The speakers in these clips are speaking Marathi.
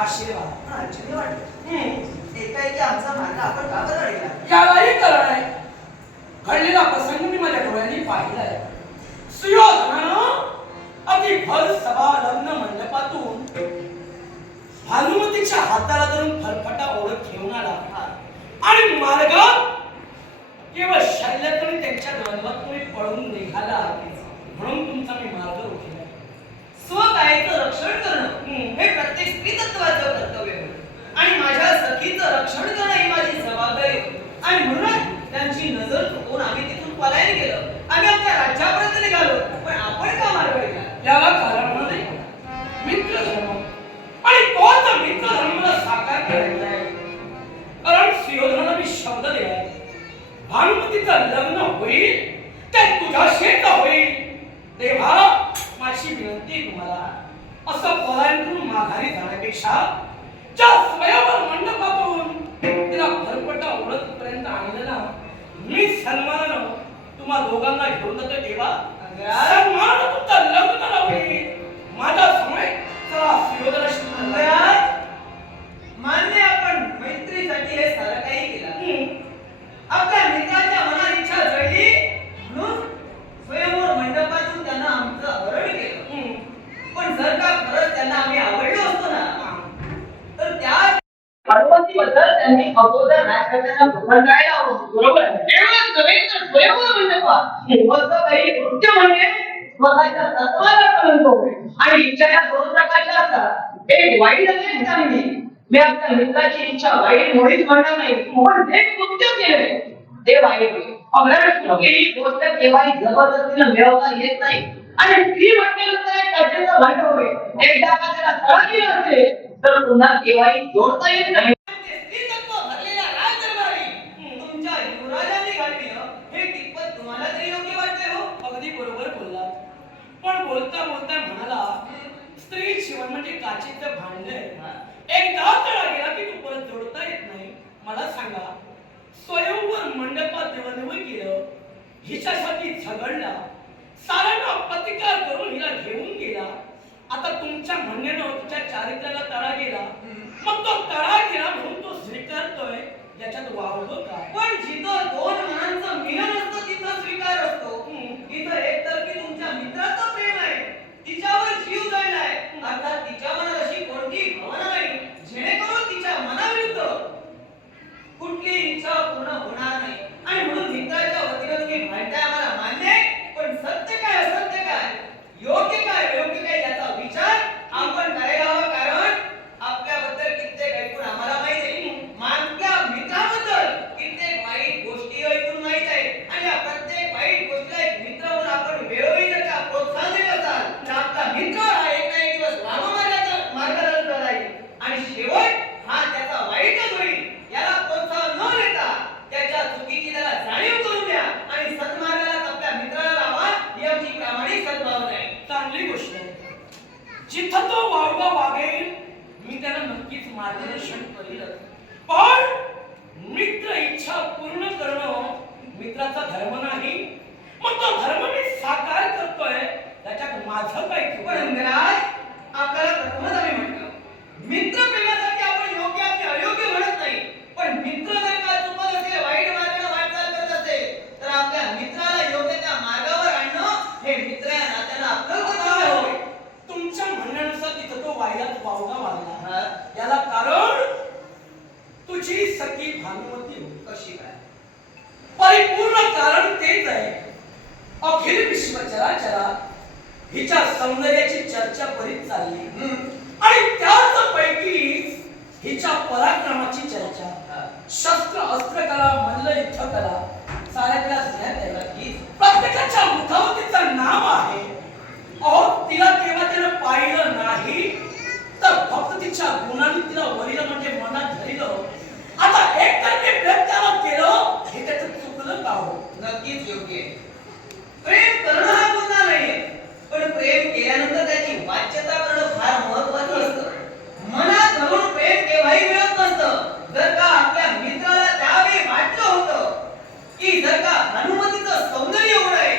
आशीर्वाद आश्चर्य वाटलं एकाएकी आमचा मार्ग आपण का बदलला यालाही कारण आहे. घडलेला प्रसंग मी माझ्या डोळ्यांनी पाहिलाय. सुयोधनानं अति भर सभा लग्न मंडपातून भानुमतीच्या हाताला धरून फरफटा ओढत घेऊन आला आणि मार्गात केवळ शल्यकडे त्यांच्या द्वंद्वात तुम्ही पळून निघाला. म्हणून तुमचा मी मार्ग रोखला. स्वकायाचं रक्षण करणं हे प्रत्येक स्त्री तत्वाचं कर्तव्य होतं आणि माझ्या सखीचं रक्षण करणं ही माझी जबाबदारी होती. आणि म्हणून त्यांची नजर चुकवून आम्ही तिथून पलायन केलं. आम्ही आमच्या राज्यापर्यंत निघालो. पण आपण का मार्ग गेला याला कारण नाही. मित्र धर्म आणि तोच मित्र धर्माला साकार करायचा आहे. कारण सुयोधनाला मी शब्द दिलाय, भानुमतीचं लग्न होईल ते तुझ्याशीच होईल. तेव्हा माझी विनंती तुम्हाला, असं पलायन करून माघारी जाण्यापेक्षा ज्या स्वयंवर मंडपातून तिला फरफटा ओढतपर्यंत आणलं ना, मी सन्मानानं तुम्हा दोघांना घेऊन जातो. तेव्हा सन्मानानं तुमचं लग्न होईल. माझा समय चला सुयोधनाशी मान्य आपण मैत्रीसाठी हे सारं काही केलं. आपल्या मित्राच्या मनात इच्छा जळली म्हणून स्वयंवर मंडपातून त्यांना आमचं हरण केलं. पण जर का खरंच त्यांना आम्ही आवडलो असतो ना, तर त्या भानुमतीबद्दल त्यांनी अगोदर राजकारणाला भोगायला हवं. बरोबर आहे. एवढं सगळं स्वयंवर मंडपात असं काही कृत्य म्हणजे स्वतःच्या तत्वाला कलंक आणि इच्छा या दोन प्रकारच्या असतात. एक वाईट आणि एक चांगली. मी आपल्या मित्राची इच्छा वाईट मुळीच म्हणणार नाही, पण जे कृत्य केले ते वाईट होईल. ही गोष्ट केव्हाही जबरदस्तीनं मिळवता येत नाही आणि ती म्हटल्यानंतर एक कथेचं भांड होईल. एकदा का त्याला तडा दिला असेल तर पुन्हा केव्हाही जोडता येत नाही. तुमच्या युवराजांनी घडविलं हे कितपत तुम्हाला तरी योग्य वाटते हो? अगदी बरोबर बोलला. पण बोलता बोलता म्हणाला, स्त्री जीवन म्हणजे काचेचं भांड आहे. एकदा तडा गेला की तू परत जोडता येत नाही. मला सांगा, स्वयंवर मंडपात देवादेव केलं, हिच्यासाठी झगडला, साऱ्यांना प्रतिकार करून हिला घेऊन गेला. आता तुमच्या म्हणण्यानं तिच्या चारित्र्याला तडा गेला. मग तो तडा गेला म्हणून तो स्वीकारतोय, याच्यात वावलं काय? पण जिथं दोन मनांचं मिलन असतं तिथं स्वीकार असतो. इथं एकतर्फी तुमच्या मित्राचं प्रेम आहे, तिच्यावर जीव जायलाय, अर्थात तिच्या मनात अशी कोणती भावना नाही जेणेकरून तिच्या मनाविरुद्ध कुठली इच्छा पूर्ण होणार नाही. आणि म्हणून मित्राच्या वतीनं तुम्ही म्हणताय आम्हाला मान्य आहे, पण सत्य काय असत्य काय, योग्य काय अयोग्य काय याचा विचार आपण करायला हवा. कारण आपल्याबद्दल कित्येक ऐकून आम्हाला माहित आहे, आपल्या मित्राबद्दल कित्येक वाईट गोष्टी ऐकून माहित आहे. आणि या प्रत्येक वाईट गोष्टीला एक मित्र म्हणून आपण वेळोवेळी जर का प्रोत्साहन देत असाल तर आपला मित्र हा एक ना एक दिवस मार्गाला राहील आणि शेवट हा त्याचा वाईटच होईल. याला प्रोत्साहन न देता त्याच्या चुकीची त्याला जाणीव करून द्या आणि सन्मार्गाला आपल्या मित्राला लावा. ही आमची प्रामाणिक सद्भावना आहे. चांगली गोष्ट आहे. जिथं तो वावगा वागेल मी त्याला नक्कीच मार्गदर्शन करीलच. पण मित्र इच्छा पूर्ण करणं मित्राचा धर्म नाही. मग तो धर्म मी साकार करतोय, त्याच्यात माझं काय? पण अंगराज, आपल्याला प्रथमच आम्ही म्हटलं, मित्र प्रेमासाठी आपण योग्य आणि अयोग्य म्हणत नाही. पण मित्र जर का चुकत असेल, वाईट मार्गाने वाटचाल करत असेल तर आपल्या मित्राला योग्य त्या मार्गावर आणणं हे मित्र या नात्यानं आपलं कर्तव्य होय. तुमच्या म्हणण्यानुसार तिथं तो वाईलात वावगा वागला, याला कारण तुझी सखी भानुमती होती. कशी काय? परिपूर्ण कारण तेच आहे. अखिल विश्व चराचरात हिच्या सौंदर्याची चर्चा बरीच चालली आणि त्याच पैकी हिच्या पराक्रमाची चर्चा. शस्त्र अस्त्र कला, मल्ल युद्ध कला साऱ्याला ज्ञात आहे की प्रत्येकाच्या मुखावर तिचं नाव आहे. अहो, तिला तेव्हा त्यानं पाहिलं नाही तर फक्त तिच्या गुणांनी तिला वरिलं म्हणजे मनात धरलं. आता एक तर्फे प्रेम त्याला केलं हे त्याचं चुकलं का हो? नक्कीच योग्य आहे. प्रेम करणं हा गुन्हा नाहीये, पण प्रेम केल्यानंतर त्याची वाच्यता करणं फार महत्त्वाचं असतं. मनात धरून प्रेम केव्हाही मिळत नसतं. जर का आपल्या मित्राला त्यावेळी वाटलं होतं की जर का भानुमतीचं सौंदर्य एवढं आहे,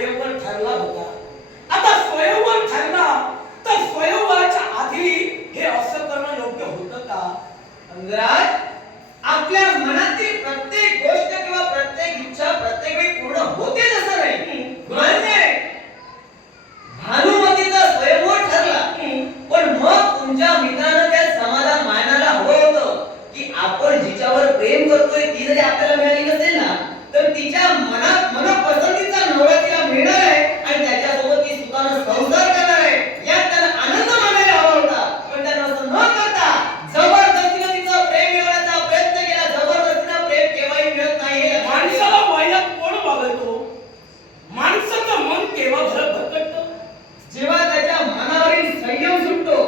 स्वयंवर ठरला होता. आता स्वयंवर ठरला तर स्वयंवराच्या आधी हे असं करणं योग्य होतं का? अंगराज, आपल्या मनातील प्रत्येक गोष्ट किंवा प्रत्येक इच्छा प्रत्येक वेळी पूर्ण होतेच असं नाही. मान्य आहे, भानुमतीचा स्वयंवर ठरला, पण मग तुमच्या मित्रानं त्या समाधान मानायला हवं होतं की आपण जिच्यावर प्रेम करतोय ती जरी आपल्याला मिळाली नसेल ना, तर तिच्या मनपसंतीचा नवरा तिला मिळणार आहे आणि त्याच्यासोबत ती सुखानं संसार करणार आहे, यात त्याला आनंद मानायला हवा होता. पण त्यानं असं न करता जबरदस्तीनं तिचं प्रेम मिळवण्याचा प्रयत्न केला. जबरदस्तीनं प्रेम केव्हाही मिळत नाही. हे लक्षात घ्या. माणसाला वयात कोण वागवतो? माणसाचं मन केव्हा भरकटतं? जेव्हा त्याच्या मनावरील संयम सुटतो,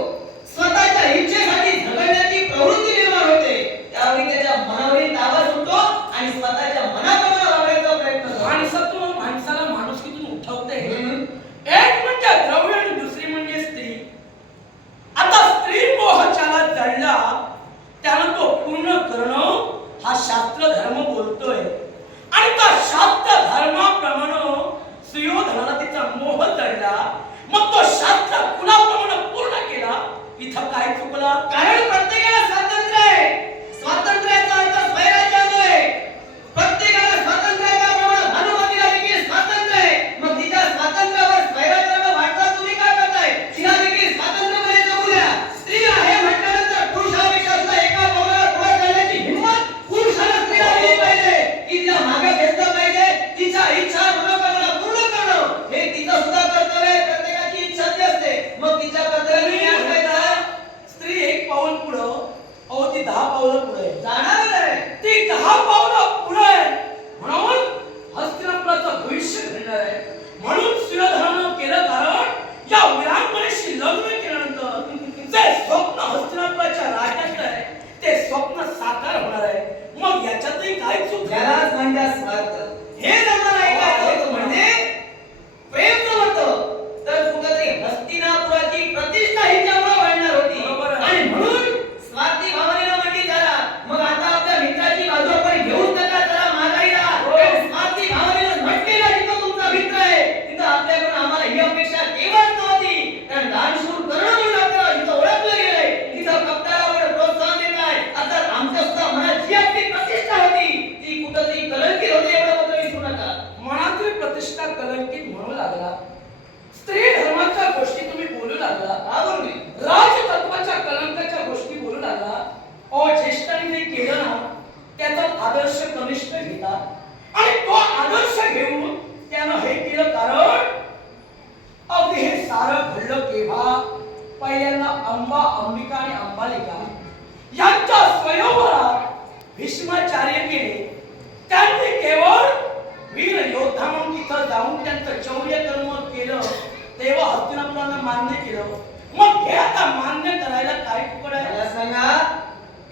स्वतःच्या इच्छेसाठी झगडण्याची प्रवृत्ती निर्माण होते, त्यावेळी त्याच्या मनावरील ताबा सुटतो आणि स्वतःच्या मनाप्रमाणे वागण्याचा प्रयत्न करतो. माणसातून माणसाला माणुसकीतून उठवते. एक म्हणजे द्रव्य आणि दुसरी म्हणजे स्त्री. आता स्त्री मोह ज्याला जडला त्यानं तो पूर्ण करणं हा शास्त्र धर्म बोलतोय आणि त्या शास्त्र धर्माप्रमाणे सुयोधनाला तिचा मोह जडला. मग तो शास्त्र कुणाप्रमाणे पूर्ण केला? इथं काय चुकला? कारण प्रत्येकाला स्वातंत्र्य आहे. स्वातंत्र्याचा अर्थ स्वैराज्य आहे. प्रत्येकाला स्वातंत्र्य आहे, त्याप्रमाणे भानुमतीला देखील स्वातंत्र्य आहे. मग तिच्या स्वातंत्र्यावर स्वैराज्याला वाटता तुम्ही काय करताय? तिला देखील स्वातंत्र्यपणे जगू द्या. स्त्री आहे म्हटल्यानंतर पुरुषापेक्षा सुद्धा एका पावलाला पुढे चालण्याची हिंमत पुरुषाला स्त्रीला दिली पाहिजे, की तिला मागे घेतलं पाहिजे. तिच्या इच्छा मनोकामना पूर्ण करणं हे तिचं सुद्धा कर्तव्य आहे. प्रत्येकाची इच्छा ती असते, मग तिच्या कर्तव्याने काय करायचं? स्त्री एक पाऊल पुढं, अहो ती 10 पावलं पुढे जाणार आहे. ती 10 पावलं पुढे म्हणून हस्तिनापुराचं भविष्य घडणार आहे. म्हणून सुयोधनानं केलं, कारण या वीरांगणेशी लग्न केल्यानंतर जे स्वप्न हस्तिनापुराच्या राजाचं आहे ते स्वप्न साकार होणार आहे. मग याच्यातही काय चूक झाली? यालाच म्हणतात स्वार्थ. हे जमाना ऐकायचं होतं म्हणजे प्रेम नव्हतं, तर कुठेतरी हस्तिनापुराची प्रतिष्ठा हिच्यामुळे वाढणार होती. बरोबर आहे. आणि म्हणून स्वार्थी भावनेनं म्हटली चला, मग आता आपल्या मित्राची बाजू आपण घेऊन नका, चला मागायला. कारण स्वार्थी भावनेनं म्हटलेला जिथं तुमचा मित्र आहे तिथं आपल्याकडून आम्हाला ही अपेक्षा केवळ नव्हती. कारण दानशूर करणं म्हणून आपल्याला जिथं ओळखलं गेलंय तिथं कप्ताला आपण प्रोत्साहन देत आहे. आता आमच्या सुद्धा मनात जी आपली प्रतिष्ठा होती ती कुठेतरी कलंकित होते, एवढं मात्र विसरू नका. मनातील प्रतिष्ठा कलंकित म्हणू लागला. स्त्री धर्माच्या गोष्टी तुम्ही बोलू लागला. का बोलू नये? राजतत्वाच्या कलंकाच्या गोष्टी बोलू लागला. अहो ज्येष्ठांनी जे केलं ना त्याचा आदर्श कनिष्ठ घेता आणि तो आदर्श घेऊन त्यानं हे केलं. कारण अगदी हे सारं घडलं केव्हा? पहिल्यांदा अंबिका आणि अंबालिका यांच्या स्वयंवरात भीष्माचार्य गेले. त्यांनी केवळ वीर योद्धा म्हणून तिथं जाऊन त्यांचं शौर्य कर्म केलं, तेव्हा हस्तिनापुरानं मान्य केलं. मग हे आता मान्य करायला काय फुकट आहे? मला सांगा,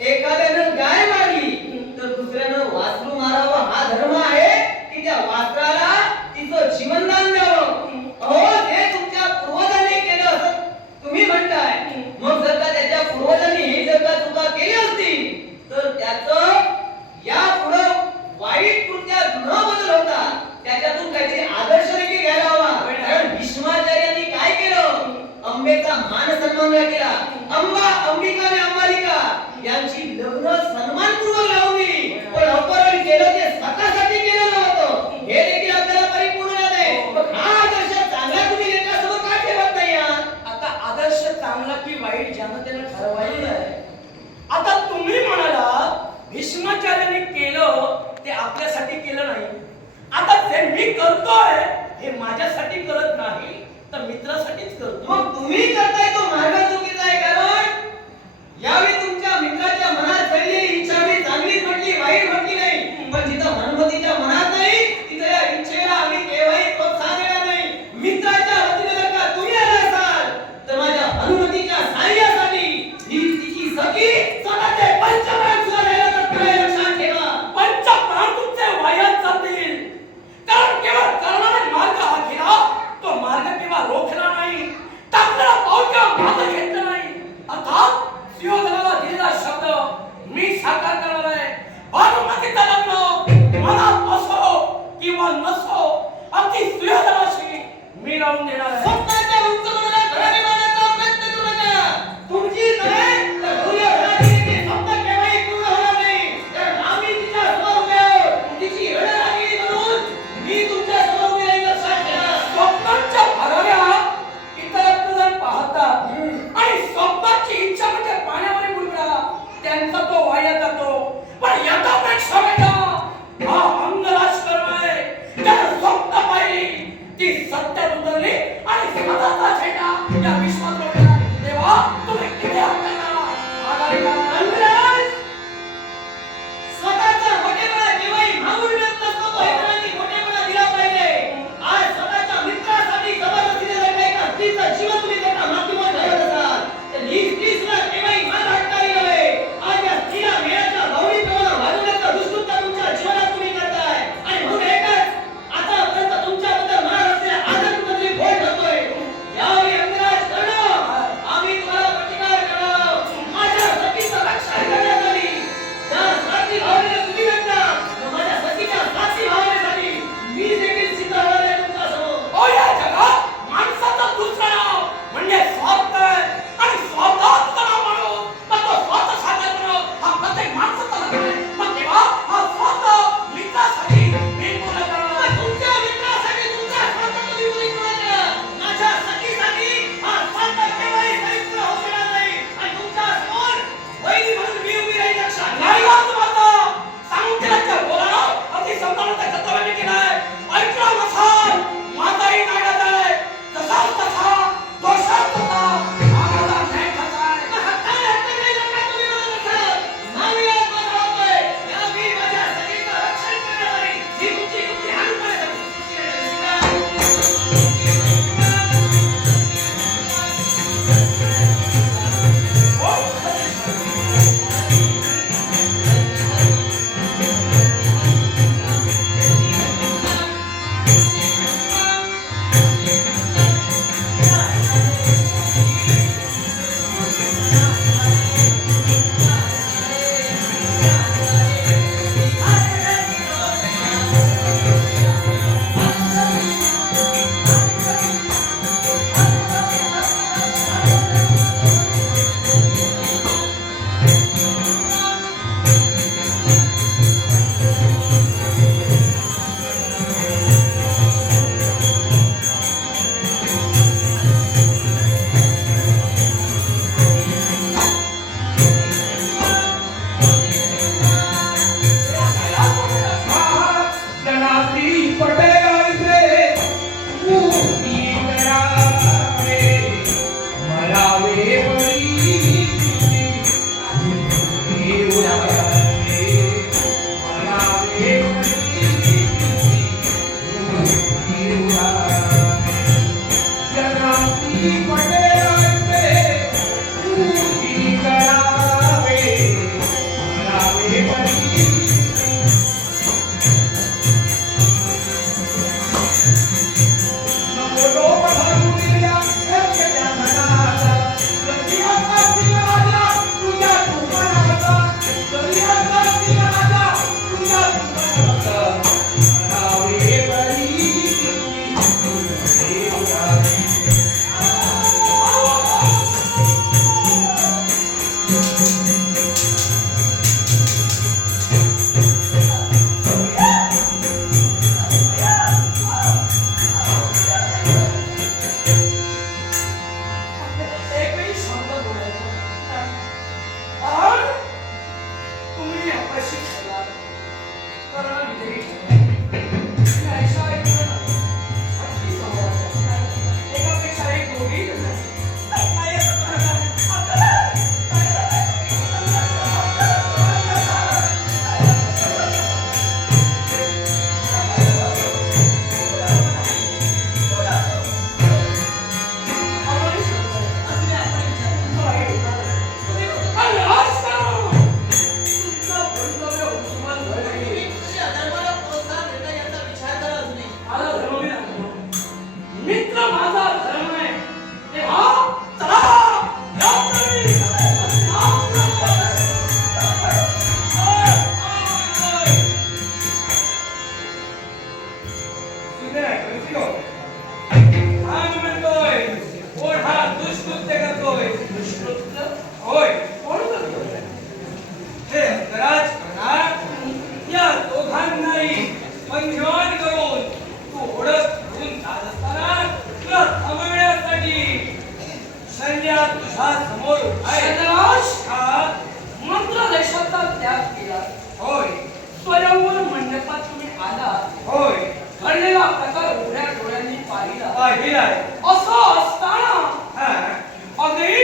एखाद्यानं गाय मारली तर दुसऱ्यानं वासरू मारावं हा धर्म आहे की त्या वासराला तिचं जीवनदान द्यावं? अहो, ते तुमच्या पूर्वजांनी केलं असं तुम्ही म्हणताय. मग जर का त्याच्या पूर्वजांनी हे जर का चुका केली असतील तर त्याचं यापुढं वाईट कृत्यात न बदल होता त्याच्यातून काहीतरी आदर्श देखील घ्यायला हवा. कारण भीष्माचार्यांनी काय केलं? अंबेचा मान सन्मान केला. अंबिका आणि अंबालिका यांची लग्न सन्मानपूर्वक लावून दिली. पण अपहरण केलं ते स्वतःसाठी केलं नव्हतं, हे देखील आपल्याला परिपूर्ण आहे. मग हा आदर्श चांगला तुम्ही लेकरासमोर का ठेवत नाही आहात? आता आदर्श चांगला की वाईट ज्यानं त्यानं ठरवायचं आहे. आता तुम्ही म्हणाला भीष्माचार्यांनी केलं ते आपल्यासाठी केलं नाही. आता जे मी करतोय हे माझ्यासाठी करत नाही तर मित्रासाठीच करतो. मग तुम्ही करताय तो मार्ग चुकीचा आहे. कारण यावेळी तुमच्या मित्राच्या मनात पडलेली इच्छा मी चांगलीच म्हटली, वाईट म्हटली नाही. पण जिथं लावून देणार आहे. स्वप्नाच्या उंच मनाला घराने बांधण्याचा प्रयत्न करू नका. तुमची नव्हे तर भूया रागिणीचे स्वप्न केव्हाही पूर्ण होणार नाही. कारण आम्ही तिच्या समोर उभे आहोत. तिची रणरागिणी म्हणून मी तुमच्या समोर उभे आहे, लक्षात घ्या. स्वप्नांच्या भराऱ्या इतरांकडे पाहतात आणि स्वप्नाची इच्छा म्हणजे पाण्यामध्ये बुडवणा. त्यांचा तो वाया जातो. पण यथापेक्षा वेगळा हा अंगराजकर्म आहे. त्यानं स्वप्न पाहिली, ती सत्यात उतरली आणि स्वतःचा झेंडा या विश्वात रोवला. तेव्हा तुम्ही किती हक्काला आघाडी घालणार? अंगराज स्वतःचा मोठेपणा केव्हाही मागून मिळत नसतो. तो इतरांनी मोठेपणा दिला पाहिजे. आज स्वतःच्या मित्रासाठी जबरदस्तीने जर का एका स्त्रीचं जीवन तुम्ही जर का मातीमोल ठेवत असाल तर ही स्त्री सुद्धा केव्हाही मान हटणारी नव्हे. आज या स्त्रीला मेळाच्या भावनिकपणा वाढवण्याचा दुष्कृत्य तुमच्या जीवनात तुम्ही करताय. आणि म्हणून एकच आतापर्यंत तुमच्याबद्दल मनात असलेला आदर कुठेतरी घोळ ठरतोय. यावेळी अंगराज कर्ण पाहिलं आहे. असं असताना हा. अगदी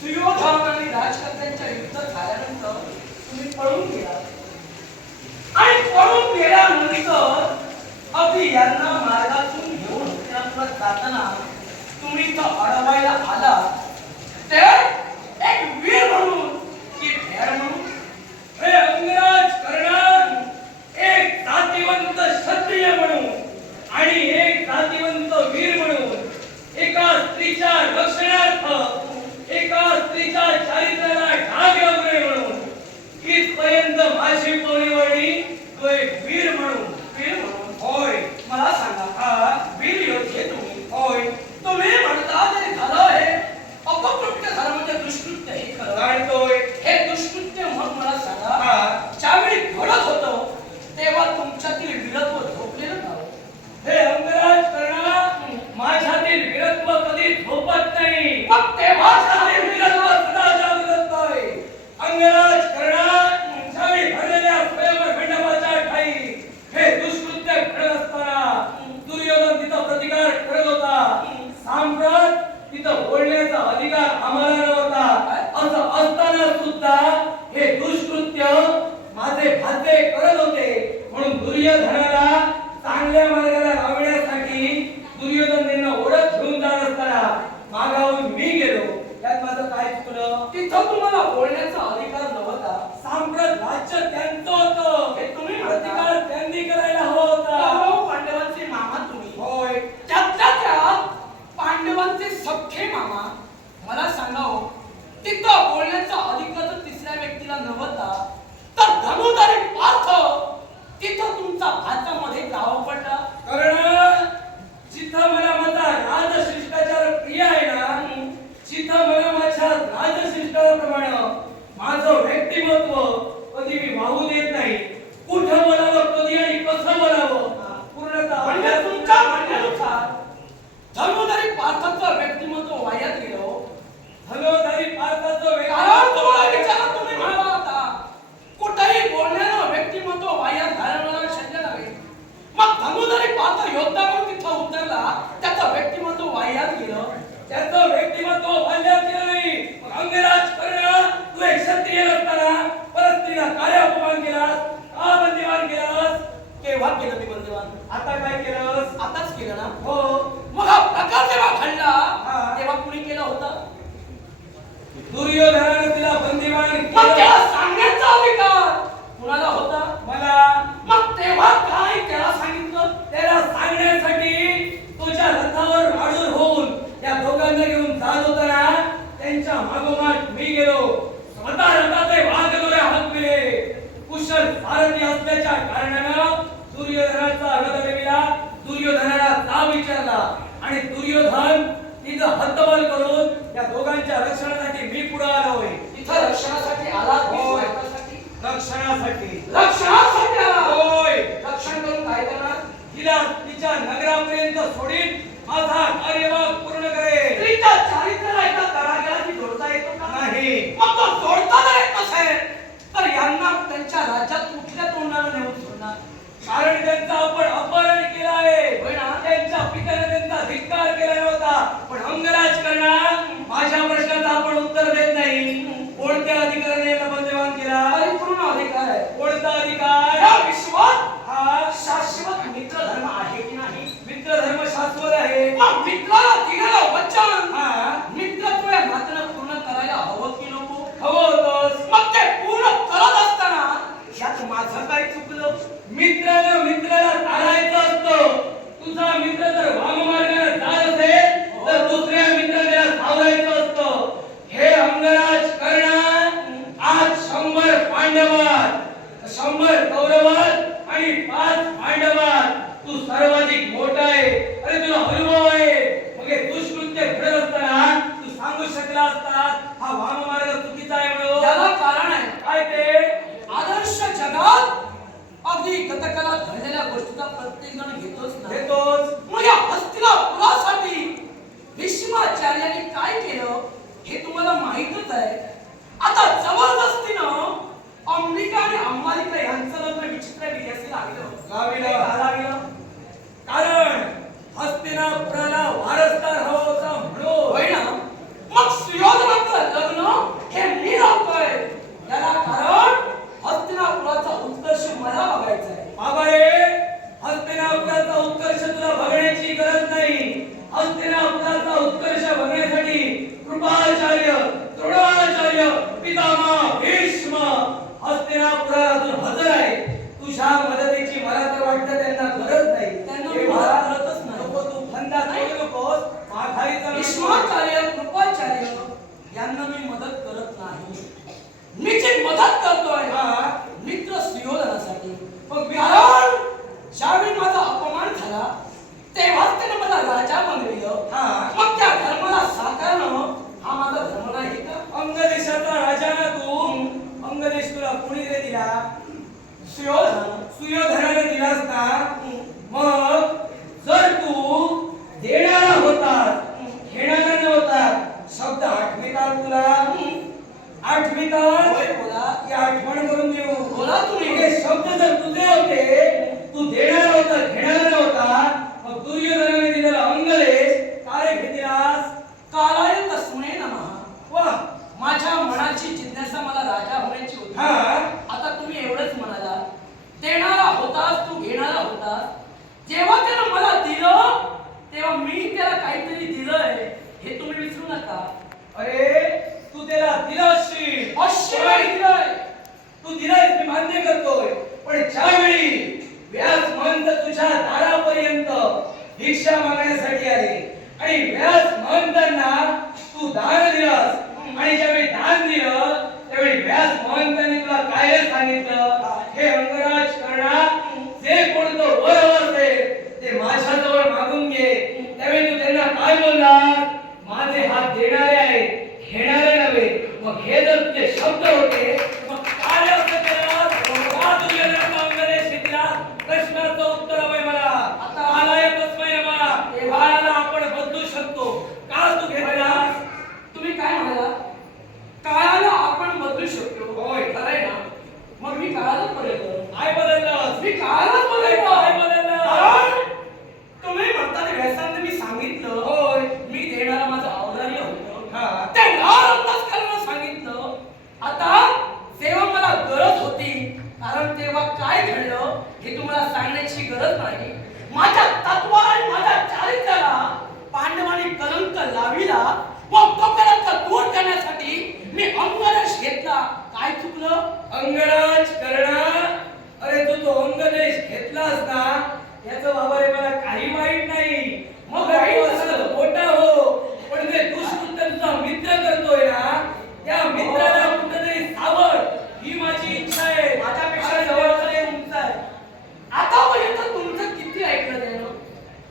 सुयोधन आणि राजकर्त्यांच्या युद्ध झाल्यानंतर तुम्ही पळून गेला आणि पळून गेल्यानंतर अगदी यांना मार्गातून घेऊन हत्यारात जाताना तुम्ही इथं अडवायला आला ते एक वीर म्हणून की भेड म्हणून. हे अंगराज कर्ण एक जातीवंत क्षत्रिय म्हणून आणि एक जातीवंत वीर म्हणून एका स्त्रीच्या रक्षणार्थ एका स्त्रीच्या चारित्र्याला ढाग लावू नये म्हणून इथपर्यंत माझी पोळीवडी तो एक वीर म्हणून. वीर म्हणून होय. मला सांगा हा. वीर योद्धे तुम्ही होय. तुम्ही म्हणता तरी झालं हे अपकृत्य झालं म्हणजे दुष्कृत्य हे खरं जाणतोय. हे दुष्कृत्य म्हणून मला सांगा हा. ज्यावेळी घडत होतं तेव्हा तुमच्यातील वीरत्व झोपलेलं नव्हतं. हे अंगराज कर्ण माझ्यातील वीरत्व कधी झोपत नाही. मग तेव्हा माझ्यातील वीरत्व सदा जागृत आहे. अंगराज कर्ण ज्यावेळी घडलेल्या स्वयंखंडपाच्या ठाई हे दुष्कृत्य घडत असताना दुर्योधन तिथं प्रतिकार करत होता. साम्राट तिथं बोलण्याचा अधिकार आम्हाला नव्हता. असं असताना सुद्धा हे दुष्कृत्य माझे भाचे करत होते. म्हणून दुर्योधनाला चांगल्या मार्गाला लावण्यासाठी दुर्योधन त्यांना ओळख घेऊन जात असताना मागाहून मी गेलो. त्यात माझं काय चुकलं? तिथं तुम्हाला बोलण्याचा अधिकार नव्हता. साम्राट राज्य त्यांचं होतं. हे तुम्ही म्हणता. प्रतिकार त्यांनी करायला हवा होता. कौरव पांडवांचे मामा तुम्ही. होय. त्यातल्या त्यात पांडवांचे सख्खे मामा. मला सांगा हो तिथं बोलण्याचा अधिकार तर तिसऱ्या व्यक्तीला नव्हता तर धनुधारी पार्थ तिथं तुमचा भातामध्ये गाव पडला. कारण जिथं मला माझा राजशिष्टाचार प्रिय आहे ना जिथं मला माझ्या राजशिष्टाप्रमाणे माझं व्यक्तिमत्व कधी मी वाहू देत नाही. कुठं बोलावं कधी आणि कसं बोलावं पूर्णतः म्हणजे तुमच्या म्हणण्यानुसार धनुधारी पार्थाचं व्यक्तिमत्व वायात गेलं. धनुधारी पार्थाचं कारण तुम्हाला विचारा तुम्ही म्हणाला होता कुठेही बोलण्यानं व्यक्तिमत्व वायात घालवणारा शक्य नव्हे. मग धनुधारी पार्थ योद्धा म्हणून तिथं उतरला त्याचं व्यक्तिमत्व वायात गेलं. त्याचं व्यक्तिमत्व वाढल्यात गेलं नाही. अंगराज कर्ण तू एक क्षत्रिय असताना परत तिला काय अपमान केलास? का बंदिवान केलास? केव्हा केलं मी बंदिवान? आता काय केलंस? आताच केलं ना. हो. मग हा प्रकार जेव्हा घडला हा. तेव्हा कुणी केलं होतं? दुर्योधनाने तिला बंदिवान मग केलं. त्याला सांगण्याचा अधिकार कुणाला होता? मला. मग तेव्हा काय त्याला सांगितलं? त्याला सांगण्यासाठी तुझ्या रथावर आडूर होऊन त्या दोघांना घेऊन जात होताना त्यांच्या मागोमाग मी गेलो. स्वतः रथाचे वाघनोरे हाकविले. कुशल सारथी असल्याच्या कारणानं दुर्योधनाचा रथ अडविला. दुर्योधनाला नाव विचारला आणि दुर्योधन तिथं हद्दपाल करून त्या दोघांच्या रक्षणासाठी मी पुढे आलोय. इथं रक्षणासाठी आला होय. रक्षणासाठी रक्षणासाठी आला. होय. रक्षण करून काय करणार? तिला तिच्या नगरापर्यंत सोडीन माझा कार्यभाग पूर्ण करेन. स्त्रीच्या चारित्र्याला एका कारागिराची जोडता येतो का? नाही. मग तो जोडता जर येत नसेल तर यांना त्यांच्या राज्यात कुठल्या तोंडाने नेऊन सोडणार? कारण त्यांचा आपण अपहरण केलं आहे. होय ना? त्यांच्या पित्याने त्यांचा धिक्कार केला नव्हता. पण अंगराज करणार माझ्या प्रश्नाचं आपण उत्तर देत नाही. कोणत्या अधिकाराने याला बंदिवान केला? परिपूर्ण अधिकार आहे. कोणता अधिकार? या विश्वात हा शाश्वत मित्र धर्म आहे की नाही? मित्र धर्म शाश्वत आहे. मग मित्राला दिलेलं वचन हा मित्रत्व या नात्यानं पूर्ण करायला हवं की नको? हवं होतंस. मग ते पूर्ण करत असताना यात माझं काय चुकलं? मित्राला मित्राला टाळायचं असतं. तुझा मित्र जर वाममार्गाने जात असेल तर दुसऱ्या मित्राला सावरायचं असतं. हे अंगराज कर्ण आज 100 पांडवात 100 कौरवात आणि 5 पांडवात तू सर्वाधिक मोठा आहे. अरे तुला अनुभव आहे. मग हे दुष्कृत्य घडत असताना तू सांगू शकला असतात हा वाममार्ग चुकीचा आहे म्हणून. त्याला कारण आहे. काय ते? आदर्श जगात अगदी गतकालात घडलेल्या गोष्टीचा प्रत्येक जण घेतोच ना. घेतोच. मग या हस्तिनापुरासाठी भीष्माचार्यांनी काय केलं हे तुम्हाला माहीतच आहे. आता जबरदस्तीनं अंबिका आणि अंबालिका यांचं लग्न विचित्र विधी लागलं. लाविलं. का लागलं? कारण हस्तिनापुराला भीष्माचार्य कृपाचार्य यांना मी मदत करत नाही. मी जी मदत करतोय मित्र सुयोधनासाठी. मग कारण ज्यावेळी माझा अपमान झाला तेव्हाच त्याने मला राजा बनविलं. मग त्या धर्माला साकारणं हा माझा धर्म नाही का? अंगदेशाचा राजा ना तू. अंगदेश तुला कोणी रे दिला? सुयोधनाने दिलास ना. मग जर तू देणारा होतास घेणारा नव्हतास शब्द आठवितात तुला? आठवितात? होय बोला. ही आठवण करून देऊ. बोला तुम्ही. हे शब्द जर तुझे होते तू देणारा होता घेणारा नव्हता मग दुर्योधनाने दिलेला अंगदेश काय रे घेतलास? कालाय तस्मै नमः. वाह माझ्या मनाची जिज्ञासा मला राजा होण्याची होती. आता तुम्ही एवढंच म्हणाला देणारा होतास तू घेणारा होतास. जेव्हा त्यानं मला दिलं तेव्हा मी त्याला काहीतरी दिलंय हे तुम्ही विसरू नका. अरे तू त्याला दिला असशील. अश्विनी दिलंय. तू दिलाय मी मान्य करतोय पण ज्यावेळी व्यास महंत तुझ्या दारापर्यंत भिक्षा मागण्यासाठी आले आणि व्यास महंतांना तू दान दिलंस आणि ज्यावेळी दान दिलं त्यावेळी व्यास महंतांनी तुला काय सांगितलं? हे अंगराज कर्णा जे कोणतं वर हवं असेल ते माझ्याजवळ मागून घे. त्यावेळी तू त्यांना काय बोललास? माझे हात देणारे आहेत घेणारे नव्हे. मग हे जर तुझे शब्द होते मग काय असं केलं? का दुर्योधनाचा अंगदेश घेतला? प्रश्नाचं उत्तर हवंय मला. आता आलाय तस्मै नमः. काळाला आपण बदलू शकतो. का तू घेतलास? तुम्ही काय म्हणाला? काळाला आपण बदलू शकतो. होय. खरंय ना? मग मी काळालाच बदललो. काय बदललास? मी काळालाच बदललो. काय बदललं? कारण तुम्ही म्हणता ते व्यासांना मी सांगितलं होय. मी देणारा माझा अवधार्य होतो. ते अंदाज करायला सांगितलं. आता तेव्हा मला गरज होती कारण तेव्हा काय घडलं हे तुम्हाला सांगण्याची गरज नाही. माझ्या तत्वाला आणि माझ्या चारित्र्याला पांडवांनी कलंक लाविला. मग तो कलंक दूर करण्यासाठी मी अंगदेश घेतला. काय चुकलं? अंगराज कर्णा अरे तू तो अंगदेश घेतलास ना याचं बाबा रे मला काही वाईट नाही. मग काही असं मोठा हो पण जे दुष्कृत्य तुझा मित्र करतोय ना त्या मित्राला कुठेतरी सावड ही माझी इच्छा आहे. माझ्यापेक्षा जवळचा एक तुमचा आहे. आतापर्यंत तुमचं किती ऐकलं त्यानं?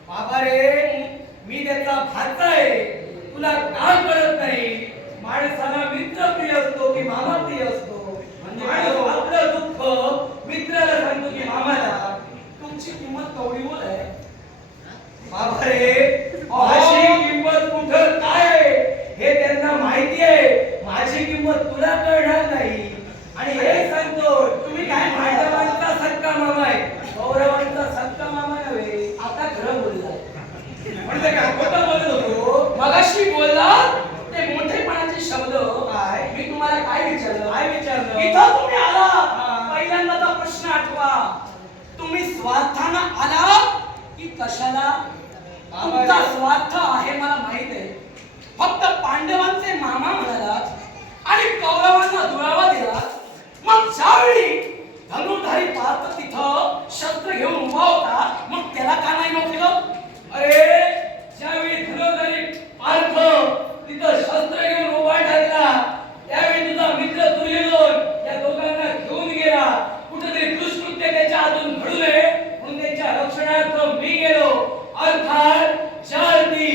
बाबा रे मी त्याचा भाचा आहे. तुला का कळत नाही? माणसाला मित्र प्रिय असतो की मामा प्रिय असतो? माणूस आपलं दुःख मित्राला सांगतो की मामाला. तुमची किंमत कवडी बोल आहे. बाबा रे माझी किंमत कुठं काय आहे हे त्यांना माहिती आहे. माझी किंमत तुला कळणार नाही. आणि हे सांगतो तुम्ही काय पांडवांचा सक्का मामा आहे कौरवांचा सक्का मामा नव्हे. आता खरं बोलला. म्हणजे काय खोटं बोलत होतो? मगाशी बोलला ते मोठेपणाचे शब्द. काय? मी तुम्हाला काय विचारलं? काय विचारलं? इथं तुम्ही आला. हा. पहिल्यांदाचा प्रश्न आठवा. तुम्ही स्वार्थानं आला की कशाला? तुमचा स्वार्थ आहे मला माहित आहे. फक्त पांडवांचे मामा म्हणालात आणि कौरवांना दुरावा दिलात. मग ज्यावेळी धनुर्धारी पार्थ तिथं शस्त्र घेऊन उभा होता मग त्याला का नाही मोकलं? अरे ज्यावेळी धनुर्धारी पार्थ तिथं शस्त्र घेऊन उभा ठाकला त्यावेळी तुझा मित्र दुर्योधन या दोघांना घेऊन गेला. कुठेतरी दुष्कृत्य त्याच्या हातून घडू नये म्हणून त्यांच्या रक्षणार्थ मी गेलो. अर्थात ज्या अर्थी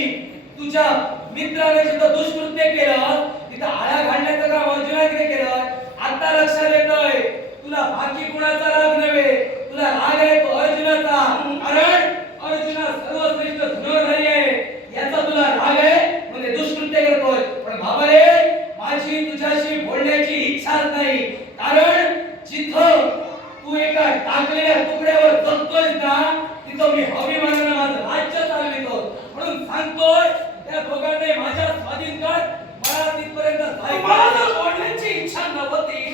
तुझ्या मित्राने जिथं दुष्कृत्य केलं तिथं आळा घालण्याचं काम अर्जुनाने केलं. आता लक्षात येतोय तुला बाकी कुणाचा राग नव्हे तुला राग आहे तो अर्जुनाचा. कारण अर्जुना सर्वश्रेष्ठ धनुर्धारी आहे याचा तुला राग आहे म्हणजे दुष्कृत्य करतोय. पण बाबा रे माझी तुझ्याशी बोलण्याची इच्छाच नाही. कारण जिथं तू एका टाकलेल्या तुकड्यावर जगतोयस ना तिथं मी अभिमानाने माझं राज्य चालवितो. म्हणून सांगतोय त्या दोघांनी माझ्या स्वाधीन कर. मला तिथपर्यंत मला जर बोलण्याची इच्छा नव्हती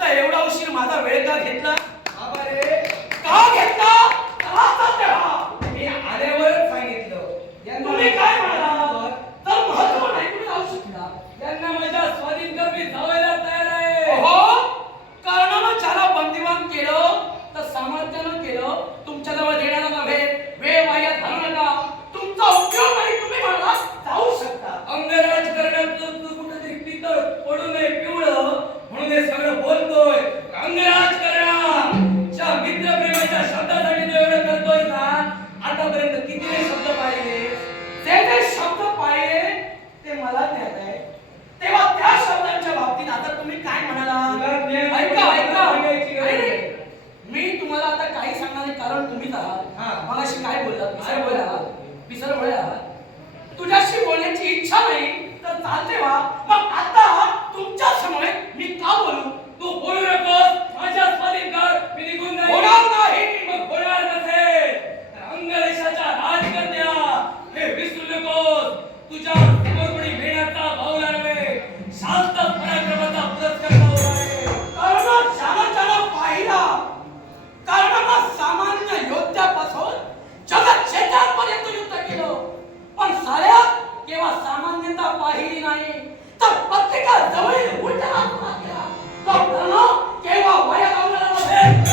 तर एवढा उशीर माझा वेळ का घेतला? बाबा रे तुमची इच्छा नाही तर चालते वा. मग आता तुमच्या समोर मी का बोलू? तू बोलू नकोस. माझ्या स्वाधीन कर. मी निघून नाही. होणार नाही. मग होणार नसेल तर अंगदेशाच्या राजकन्या हे विसरू नकोस. तुझ्या समोर कोणी मेण्याचा भावला नव्हे, शांत पराक्रमाचा पुरस्कार पावला आहे. कारण ज्याला पाहिला, कारण सामान्य योद्ध्यापासून जगत शेजारपर्यंत युद्ध केलं, पण साऱ्या केव्हा सामान्यता पाहिली नाही, तर प्रत्येका जवळ उलटा हात केला. तो प्रणव केव्हा वया लावलेला नव्हे.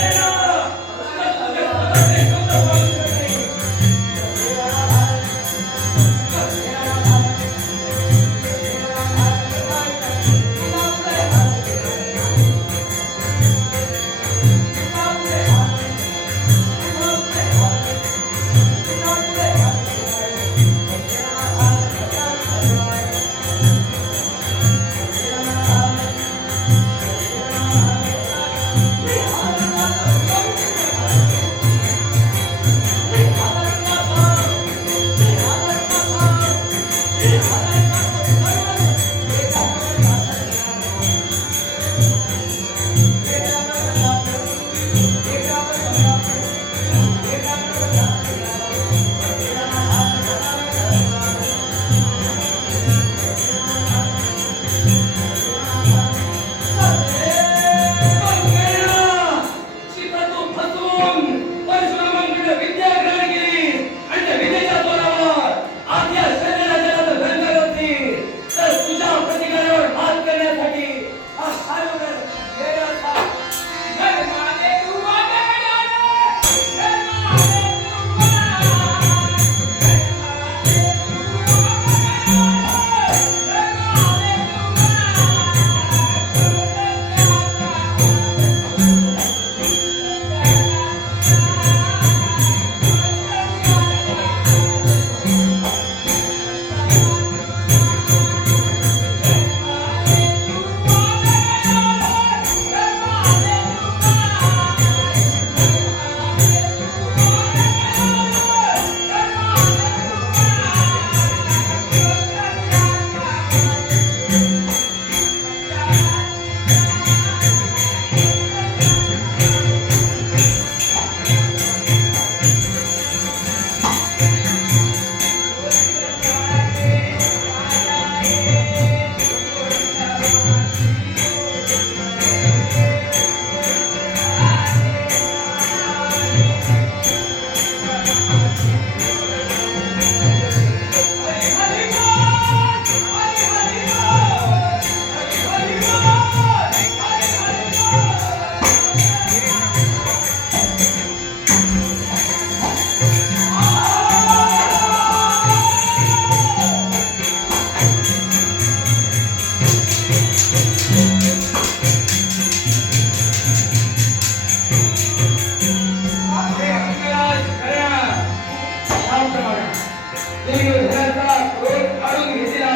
दुर्योधनाचा क्रोध काढून घेतला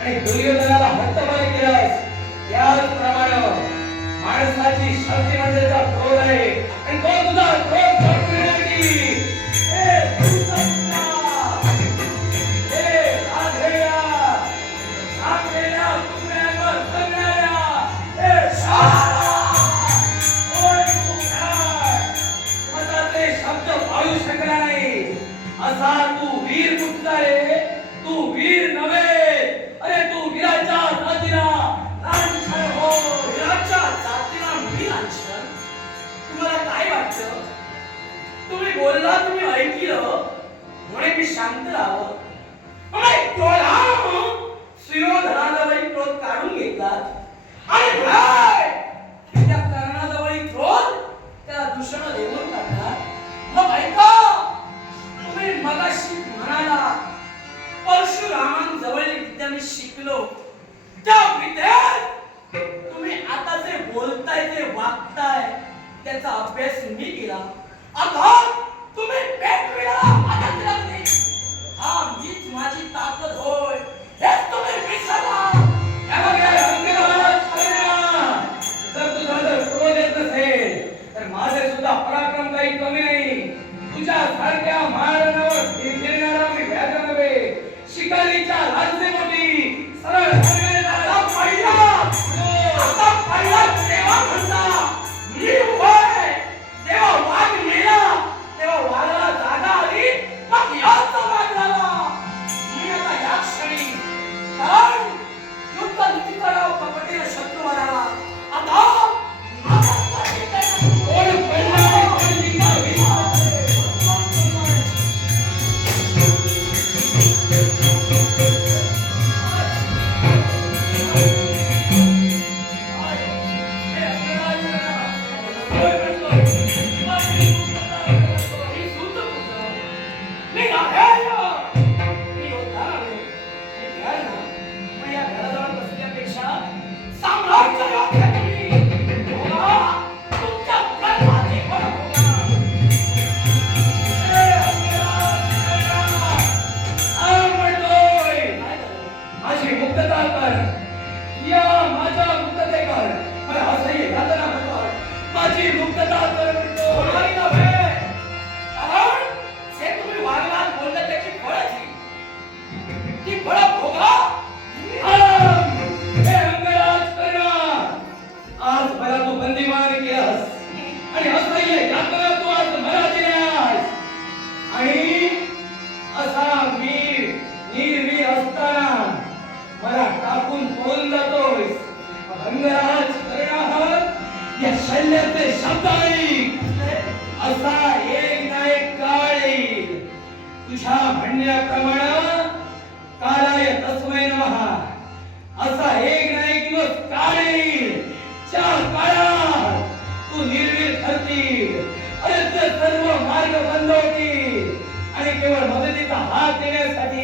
आणि दुर्योधनाला हतबल केलंस. त्याचप्रमाणे माणसाची शक्ती म्हणजे त्याचा क्रोध आहे आणि तो तुझा क्रोध काढून घेण्यासाठी हे दुसरा, हे राधेया, राधेया तुमऱ्यावर सगळ्या, हे शाला, ओय मुखार, आता ते शब्द पाळू शकला नाही. असा तू वीर कुठला रे? तू वीर नव्हे. अरे तू वीराच्या जातीला लांछन हो. वीराच्या जातीला मी लांछन? तुम्हाला काय वाटतं? तुम्ही बोलला, तुम्ही ऐकलं म्हणून मी शांत राहावं. सुयोधनाजवळ क्रोध काढून घेतलात आणि त्या कर्णाजवळ क्रोध त्या दूषण देऊन टाकला. मग ऐका, तुम्ही मगाशी म्हणाला परशुरामांजवळ विद्या मी शिकलो, त्या विद्येत तुम्ही आता जे बोलताय ते वागताय त्याचा अभ्यास मी केला. आता तुम्ही पेटविला मदत लागली. हा मीच माझी ताकद होय हे तुम्ही विसरला. जर तुझा जर क्रोध येत नसेल तर माझे सुद्धा पराक्रम काही कमी नाही. तुझ्या सारख्या महाराणावर फिरणारा मी व्याघ्र नव्हे, शिकारीच्या राज्य ती फळ भोगा. हे अंगराज करणा, आज मला तू बंदीमान केलास आणि असह्य यातना तू आज मला दिल्यास आणि असा मी निर्वीर असताना मला टाकून पळून जातोस. अंगराज करणा, या शल्याचे शब्द ऐक. असा एक ना एक काळ येईल. तुझ्या म्हणण्याप्रमाणे कालाय तस्मै नमः असा एक ना एक दिवस काळ येईल, ज्या काळात तू निर्वीर ठरतील, अरे ते सर्व मार्ग बंद होतील आणि केवळ मदतीचा हात देण्यासाठी